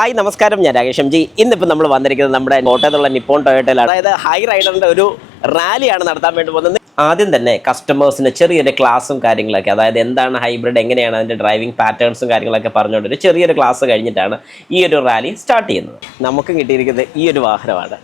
Hi നമസ്കാരം, ഞാൻ Rakesh M G. ഇന്നിപ്പോൾ നമ്മൾ വന്നിരിക്കുന്നത് നമ്മുടെ കോട്ടയത്തുള്ള നിപ്പോൺ ടൊയോട്ടയിലാണ്. അതായത് ഹൈ റൈഡറിൻ്റെ ഒരു റാലിയാണ് നടത്താൻ വേണ്ടി പോകുന്നത്. ആദ്യം തന്നെ കസ്റ്റമേഴ്സിന് ചെറിയൊരു ക്ലാസ്സും കാര്യങ്ങളൊക്കെ, അതായത് എന്താണ് ഹൈബ്രിഡ്, എങ്ങനെയാണ് അതിൻ്റെ ഡ്രൈവിംഗ് പാറ്റേൺസും കാര്യങ്ങളൊക്കെ പറഞ്ഞുകൊണ്ട് ഒരു ചെറിയൊരു ക്ലാസ് കഴിഞ്ഞിട്ടാണ് ഈ ഒരു റാലി സ്റ്റാർട്ട് ചെയ്യുന്നത്. നമുക്ക് കിട്ടിയിരിക്കുന്നത് ഈ ഒരു വാഹനമാണ്.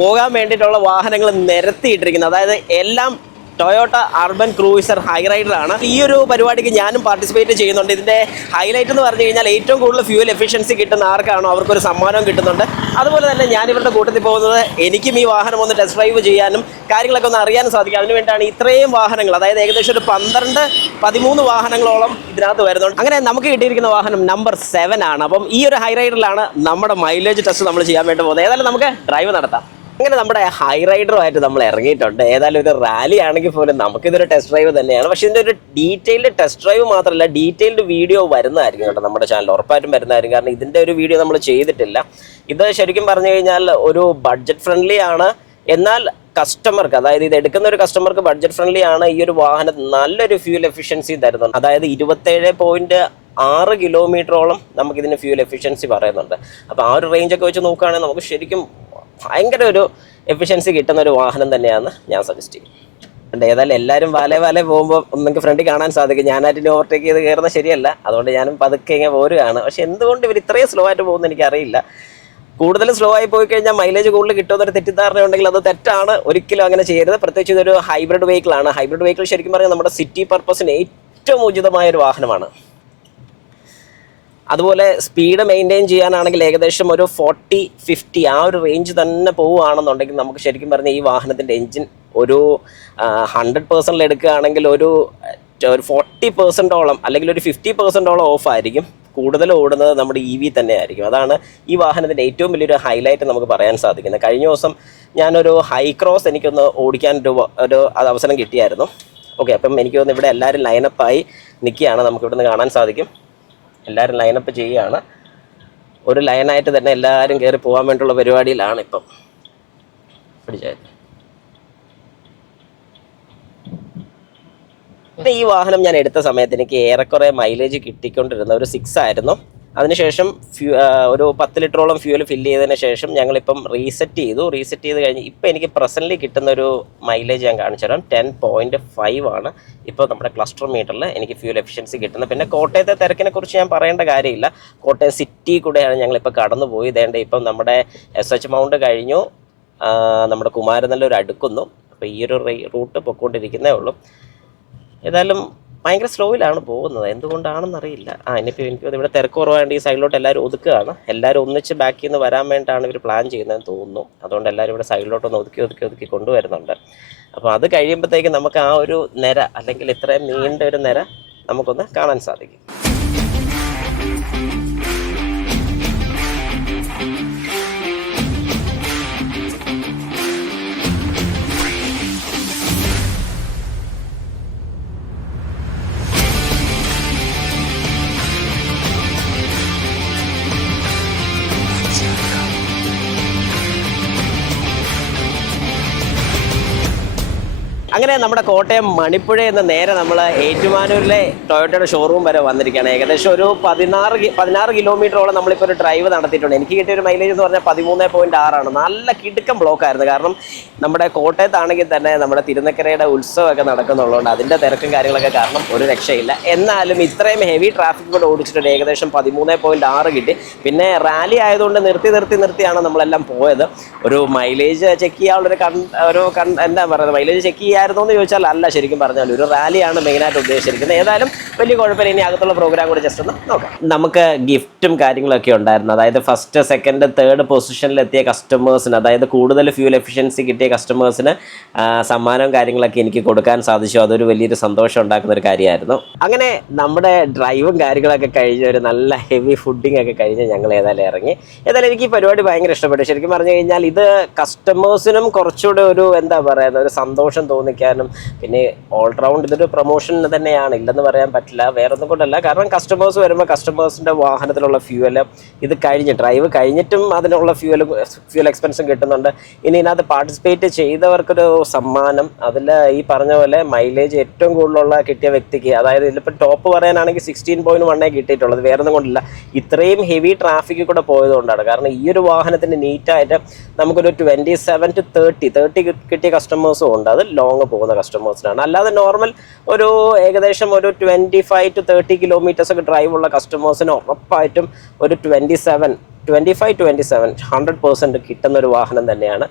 പോകാൻ വേണ്ടിയിട്ടുള്ള വാഹനങ്ങൾ നിരത്തിയിട്ടിരിക്കുന്നത്, അതായത് എല്ലാം ടൊയോട്ട അർബൻ ക്രൂയിസർ ഹൈ റൈഡറാണ്. ഈ ഒരു പരിപാടിക്ക് ഞാനും പാർട്ടിസിപ്പേറ്റ് ചെയ്യുന്നുണ്ട്. ഇതിൻ്റെ ഹൈലൈറ്റ് എന്ന് പറഞ്ഞു കഴിഞ്ഞാൽ ഏറ്റവും കൂടുതൽ ഫ്യൂൽ എഫിഷ്യൻസി കിട്ടുന്ന ആർക്കാണോ അവർക്കൊരു സമ്മാനവും കിട്ടുന്നുണ്ട്. അതുപോലെ തന്നെ ഞാനിവരുടെ കൂട്ടത്തിൽ പോകുന്നത് എനിക്കും ഈ വാഹനം ഒന്ന് ടെസ്റ്റ് ഡ്രൈവ് ചെയ്യാനും കാര്യങ്ങളൊക്കെ ഒന്ന് അറിയാനും സാധിക്കും. അതിനുവേണ്ടിയാണ് ഇത്രയും വാഹനങ്ങൾ, അതായത് ഏകദേശം ഒരു 12-13 വാഹനങ്ങളോളം ഇതിനകത്ത് വരുന്നുണ്ട്. അങ്ങനെ നമുക്ക് കിട്ടിയിരിക്കുന്ന വാഹനം നമ്പർ 7 ആണ്. അപ്പം ഈ ഒരു ഹൈ റൈഡറിലാണ് നമ്മുടെ മൈലേജ് ടെസ്റ്റ് നമ്മൾ ചെയ്യാൻ വേണ്ടി പോകുന്നത്. ഏതായാലും നമുക്ക് ഡ്രൈവ് നടത്താം. അങ്ങനെ നമ്മുടെ ഹൈ റൈഡറുമായിട്ട് നമ്മൾ ഇറങ്ങിയിട്ടുണ്ട്. ഏതായാലും ഒരു റാലി ആണെങ്കിൽ പോലും നമുക്കിതൊരു ടെസ്റ്റ് ഡ്രൈവ് തന്നെയാണ്. പക്ഷേ ഇതിൻ്റെ ഒരു ഡീറ്റെയിൽഡ് ടെസ്റ്റ് ഡ്രൈവ് മാത്രമല്ല, ഡീറ്റെയിൽഡ് വീഡിയോ വരുന്നതായിരിക്കും കേട്ടോ നമ്മുടെ ചാനൽ, ഉറപ്പായിട്ടും വരുന്നതായിരിക്കും. കാരണം ഇതിൻ്റെ ഒരു വീഡിയോ നമ്മൾ ചെയ്തിട്ടില്ല. ഇത് ശരിക്കും പറഞ്ഞു കഴിഞ്ഞാൽ ഒരു ബഡ്ജറ്റ് ഫ്രണ്ട്ലി ആണ്, എന്നാൽ കസ്റ്റമർക്ക്, അതായത് ഇത് എടുക്കുന്ന ഒരു കസ്റ്റമർക്ക് ബഡ്ജറ്റ് ഫ്രണ്ട്ലി ആണ്. ഈ ഒരു വാഹനം നല്ലൊരു ഫ്യൂൽ എഫിഷ്യൻസി തരുന്നുണ്ട്. അതായത് 27.6 കിലോമീറ്ററോളം നമുക്കിതിന് ഫ്യൂൽ എഫിഷ്യൻസി പറയുന്നുണ്ട്. അപ്പോൾ ആ ഒരു റേഞ്ചൊക്കെ വെച്ച് നോക്കുകയാണെങ്കിൽ നമുക്ക് ശരിക്കും ഭയങ്കര ഒരു എഫിഷ്യൻസി കിട്ടുന്ന ഒരു വാഹനം തന്നെയാണ് ഞാൻ സജസ്റ്റ് ചെയ്യും. ഏതായാലും എല്ലാവരും വാലേ പോകുമ്പോൾ നിങ്ങൾക്ക് ഫ്രണ്ടിൽ കാണാൻ സാധിക്കും. ഞാനായിട്ട് ഓവർടേക്ക് ചെയ്ത് കയറുന്നത് ശരിയല്ല, അതുകൊണ്ട് ഞാനും പതുക്കെ ഇങ്ങനെ പോരുകയാണ്. പക്ഷെ എന്തുകൊണ്ട് ഇവർ ഇത്രയും സ്ലോ ആയിട്ട് പോകുന്നത് എനിക്കറിയില്ല. കൂടുതൽ സ്ലോ ആയി പോയി കഴിഞ്ഞാൽ മൈലേജ് കൂടുതൽ കിട്ടുമെന്നൊരു തെറ്റിദ്ധാരണ ഉണ്ടെങ്കിൽ അത് തെറ്റാണ്. ഒരിക്കലും അങ്ങനെ ചെയ്യരുത്. പ്രത്യേകിച്ച് ഇതൊരു ഹൈബ്രിഡ് വെഹിക്കിളാണ്. ഹൈബ്രിഡ് വെഹിക്കിൾ ശരിക്കും പറഞ്ഞാൽ നമ്മുടെ സിറ്റി പർപ്പസിന് ഏറ്റവും ഉചിതമായ ഒരു വാഹനമാണ്. അതുപോലെ സ്പീഡ് മെയിൻറ്റെയിൻ ചെയ്യാനാണെങ്കിൽ ഏകദേശം ഒരു 40-50 ആ ഒരു റേഞ്ച് തന്നെ പോവുകയാണെന്നുണ്ടെങ്കിൽ നമുക്ക് ശരിക്കും പറഞ്ഞാൽ ഈ വാഹനത്തിൻ്റെ എൻജിൻ ഒരു 100% എടുക്കുകയാണെങ്കിൽ ഒരു 40%ഓളം അല്ലെങ്കിൽ ഒരു 50%ഓളം ഓഫ് ആയിരിക്കും. കൂടുതൽ ഓടുന്നത് നമ്മുടെ EV തന്നെ ആയിരിക്കും. അതാണ് ഈ വാഹനത്തിൻ്റെ ഏറ്റവും വലിയൊരു ഹൈലൈറ്റ് നമുക്ക് പറയാൻ സാധിക്കുന്നത്. കഴിഞ്ഞ ദിവസം ഞാനൊരു ഹൈ ക്രോസ് എനിക്കൊന്ന് ഓടിക്കാൻ ഒരു അവസരം കിട്ടിയായിരുന്നു. ഓക്കെ, അപ്പം എനിക്ക് തോന്നുന്നു ഇവിടെ എല്ലാവരും ലൈനപ്പായി നിൽക്കുകയാണ്. നമുക്കിവിടുന്ന് കാണാൻ സാധിക്കും. എല്ലാവരും ലൈനപ്പ് ചെയ്യുകയാണ്. ഒരു ലൈനായിട്ട് തന്നെ എല്ലാവരും കയറി പോകാൻ വേണ്ടിയുള്ള പരിപാടിയിലാണ് ഇപ്പം. ഈ വാഹനം ഞാൻ എടുത്ത സമയത്ത് എനിക്ക് ഏറെക്കുറെ മൈലേജ് കിട്ടിക്കൊണ്ടിരുന്ന ഒരു 6 ആയിരുന്നു. അതിനുശേഷം ഒരു 10 ലിറ്ററോളം ഫ്യൂൽ ഫില്ല് ചെയ്തതിന് ശേഷം ഞങ്ങളിപ്പം റീസെറ്റ് ചെയ്ത് കഴിഞ്ഞ് ഇപ്പം എനിക്ക് പ്രസൻ്റ്ലി കിട്ടുന്ന ഒരു മൈലേജ് ഞാൻ കാണിച്ചു തരാം. 10.5 ആണ് ഇപ്പോൾ നമ്മുടെ ക്ലസ്റ്റർ മീറ്ററിൽ എനിക്ക് ഫ്യൂൽ എഫിഷ്യൻസി കിട്ടുന്നത്. പിന്നെ കോട്ടയത്തെ തിരക്കിനെ കുറിച്ച് ഞാൻ പറയേണ്ട കാര്യമില്ല. കോട്ടയം സിറ്റി കൂടെയാണ് ഞങ്ങളിപ്പോൾ കടന്നു പോയി. ഇതേണ്ട ഇപ്പം നമ്മുടെ SH മൗണ്ട് കഴിഞ്ഞു, നമ്മുടെ കുമാരനല്ലൂർ അടുക്കുന്നു. അപ്പോൾ ഈ ഒരു റൂട്ട് പൊയ്ക്കൊണ്ടിരിക്കുന്നേ ഉള്ളൂ. ഏതായാലും ഭയങ്കര സ്ലോയിലാണ് പോകുന്നത്, എന്തുകൊണ്ടാണെന്നറിയില്ല. ഇനിയിപ്പോൾ എനിക്ക് ഇവിടെ തിരക്ക് കുറവായതുകൊണ്ട് ഈ സൈഡിലോട്ട് എല്ലാവരും ഒതുക്കുകയാണ്. എല്ലാവരും ഒന്നിച്ച് ബാക്കിൽ നിന്ന് വരാൻ വേണ്ടിയിട്ടാണ് ഇവർ പ്ലാൻ ചെയ്യുന്നതെന്ന് തോന്നുന്നു. അതുകൊണ്ട് എല്ലാവരും ഇവിടെ സൈഡിലോട്ടൊന്ന് ഒതുക്കി കൊണ്ടുവരുന്നുണ്ട്. അപ്പോൾ അത് കഴിയുമ്പോഴത്തേക്കും നമുക്ക് ആ ഒരു നിര, അല്ലെങ്കിൽ ഇത്രയും നീണ്ട ഒരു നിര നമുക്കൊന്ന് കാണാൻ സാധിക്കും. അങ്ങനെ നമ്മുടെ കോട്ടയം മണിപ്പുഴ എന്ന നേരെ നമ്മൾ ഏറ്റുമാനൂരിലെ ടൊയോട്ടയുടെ ഷോറൂം വരെ വന്നിരിക്കുകയാണ്. ഏകദേശം ഒരു 16 കിലോമീറ്ററോളം നമ്മളിപ്പോൾ ഒരു ഡ്രൈവ് നടത്തിയിട്ടുണ്ട്. എനിക്ക് കിട്ടിയ ഒരു മൈലേജ് എന്ന് പറഞ്ഞാൽ 13.6 ആണ്. നല്ല കിടുക്കം ബ്ലോക്കായിരുന്നു. കാരണം നമ്മുടെ കോട്ടയത്താണെങ്കിൽ തന്നെ നമ്മുടെ തിരുനക്കരയുടെ ഉത്സവമൊക്കെ നടക്കുന്നുള്ളതുകൊണ്ട് അതിൻ്റെ തിരക്കും കാര്യങ്ങളൊക്കെ കാരണം ഒരു രക്ഷയില്ല. എന്നാലും ഇത്രയും ഹെവി ട്രാഫിക് കൂടെ ഓടിച്ചിട്ടുണ്ട്. ഏകദേശം 13.6 കിട്ടി. പിന്നെ റാലി ആയതുകൊണ്ട് നിർത്തിയാണ് നമ്മളെല്ലാം പോയത്. ഒരു മൈലേജ് ചെക്ക് ചെയ്യാനുള്ളൊരു എന്താ പറയുന്നത്, മൈലേജ് ചെക്ക് ചെയ്യാൻ എന്ന് ചോദിച്ചാൽ അല്ല, ശരിക്കും പറഞ്ഞാൽ ഒരു റാലിയാണ് മെയിനായിട്ട് ഉദ്ദേശിച്ചിരിക്കുന്നത്. ഏതായാലും വലിയ കുഴപ്പമില്ല. ഇനി അകത്തുള്ള പ്രോഗ്രാം കൂടെ ജസ്റ്റ് ഒന്ന് നോക്കാം. നമുക്ക് ഗിഫ്റ്റും കാര്യങ്ങളൊക്കെ ഉണ്ടായിരുന്നു. അതായത് ഫസ്റ്റ്, സെക്കൻഡ്, തേർഡ് പൊസിഷനിലെത്തിയ കസ്റ്റമേഴ്സിന്, അതായത് കൂടുതൽ ഫ്യൂൽ എഫിഷ്യൻസി കിട്ടിയ കസ്റ്റമേഴ്സിന് സമ്മാനവും കാര്യങ്ങളൊക്കെ എനിക്ക് കൊടുക്കാൻ സാധിച്ചു. അതൊരു വലിയൊരു സന്തോഷം ഉണ്ടാക്കുന്ന ഒരു കാര്യമായിരുന്നു. അങ്ങനെ നമ്മുടെ ഡ്രൈവും കാര്യങ്ങളൊക്കെ കഴിഞ്ഞ് ഒരു നല്ല ഹെവി ഫുഡിങ് ഒക്കെ കഴിഞ്ഞ് ഞങ്ങൾ ഏതായാലും ഇറങ്ങി. ഏതായാലും എനിക്ക് ഈ പരിപാടി ഭയങ്കര ഇഷ്ടപ്പെട്ടു. ശരിക്കും പറഞ്ഞു കഴിഞ്ഞാൽ ഇത് കസ്റ്റമേഴ്സിനും കുറച്ചുകൂടെ ഒരു എന്താ പറയുക, ഒരു സന്തോഷം തോന്നി കാണിക്കാനും പിന്നെ ഓൾ റൗണ്ട് ഇതൊരു പ്രൊമോഷൻ തന്നെയാണ്, ഇല്ലെന്ന് പറയാൻ പറ്റില്ല. വേറെ ഒന്നും കൊണ്ടല്ല, കാരണം കസ്റ്റമേഴ്സ് വരുമ്പോൾ കസ്റ്റമേഴ്സിൻ്റെ വാഹനത്തിലുള്ള ഫ്യൂവൽ ഇത് ഡ്രൈവ് കഴിഞ്ഞിട്ടും അതിനുള്ള ഫ്യൂവൽ എക്സ്പെൻസും കിട്ടുന്നുണ്ട്. ഇനി ഇതിനകത്ത് പാർട്ടിസിപ്പേറ്റ് ചെയ്തവർക്കൊരു സമ്മാനം, അതിൽ ഈ പറഞ്ഞ പോലെ മൈലേജ് ഏറ്റവും കൂടുതലുള്ള കിട്ടിയ വ്യക്തിക്ക്, അതായത് ഇതിലിപ്പോൾ ടോപ്പ് പറയാനാണെങ്കിൽ 16.1 കിട്ടിയിട്ടുള്ളത്. വേറെ ഒന്നും കൊണ്ടില്ല, ഇത്രയും ഹെവി ട്രാഫിക്കിൽ കൂടെ പോയതുകൊണ്ടാണ്. കാരണം ഈ ഒരു വാഹനത്തിന് നീറ്റായിട്ട് നമുക്കൊരു 27 to 30 കിട്ടിയ കസ്റ്റമേഴ്സും ഉണ്ട്. അത് ലോങ് പോകുന്ന കസ്റ്റമേഴ്സിനാണ്. അല്ലാതെ നോർമൽ ഒരു ഏകദേശം ഒരു 25 to 30 കിലോമീറ്റേഴ്സ് ഒക്കെ ഡ്രൈവ് ഉള്ള കസ്റ്റമേഴ്സിന് ഉറപ്പായിട്ടും ഒരു 100% കിട്ടുന്ന ഒരു വാഹനം തന്നെയാണ്.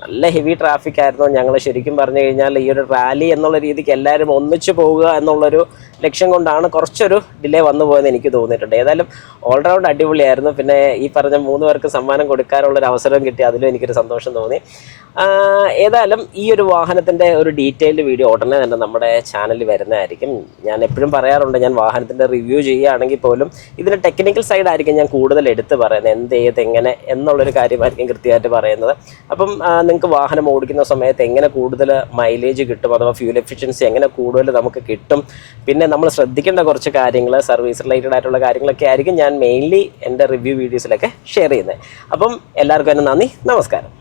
നല്ല ഹെവി ട്രാഫിക് ആയിരുന്നു. ഞങ്ങൾ ശരിക്കും പറഞ്ഞു കഴിഞ്ഞാൽ ഈ ഒരു റാലി എന്നുള്ള രീതിക്ക് എല്ലാവരും ഒന്നിച്ചു പോവുക എന്നുള്ളൊരു ലക്ഷ്യം കൊണ്ടാണ് കുറച്ചൊരു ഡിലേ വന്നു പോയെന്ന് എനിക്ക് തോന്നിയിട്ടുണ്ട്. ഏതായാലും ഓൾറൗണ്ട് അടിപൊളിയായിരുന്നു. പിന്നെ ഈ പറഞ്ഞ 3 പേർക്ക് സമ്മാനം കൊടുക്കാനുള്ളൊരു അവസരം കിട്ടി, അതിലും എനിക്കൊരു സന്തോഷം തോന്നി. ഏതായാലും ഈ ഒരു വാഹനത്തിൻ്റെ ഒരു ഡീറ്റെയിൽഡ് വീഡിയോ ഉടനെ തന്നെ നമ്മുടെ ചാനലിൽ വരുന്നതായിരിക്കും. ഞാൻ എപ്പോഴും പറയാറുണ്ട്, ഞാൻ വാഹനത്തിൻ്റെ റിവ്യൂ ചെയ്യുകയാണെങ്കിൽ പോലും ഇതിൻ്റെ ടെക്നിക്കൽ സൈഡായിരിക്കും ഞാൻ കൂടുതൽ എടുത്ത് പറയുന്നത്, എങ്ങനെ എന്നുള്ളൊരു കാര്യമായിരിക്കും കൃത്യമായിട്ട് പറയുന്നത്. അപ്പം നിങ്ങൾക്ക് വാഹനം ഓടിക്കുന്ന സമയത്ത് എങ്ങനെ കൂടുതൽ മൈലേജ് കിട്ടും, അഥവാ ഫ്യൂൽ എഫിഷ്യൻസി എങ്ങനെ കൂടുതൽ നമുക്ക് കിട്ടും, പിന്നെ നമ്മൾ ശ്രദ്ധിക്കേണ്ട കുറച്ച് കാര്യങ്ങൾ, സർവീസ് റിലേറ്റഡ് ആയിട്ടുള്ള കാര്യങ്ങളൊക്കെ ആയിരിക്കും ഞാൻ മെയിൻലി എൻ്റെ റിവ്യൂ വീഡിയോസിലൊക്കെ ഷെയർ ചെയ്യുന്നത്. അപ്പം എല്ലാവർക്കും തന്നെ നന്ദി, നമസ്കാരം.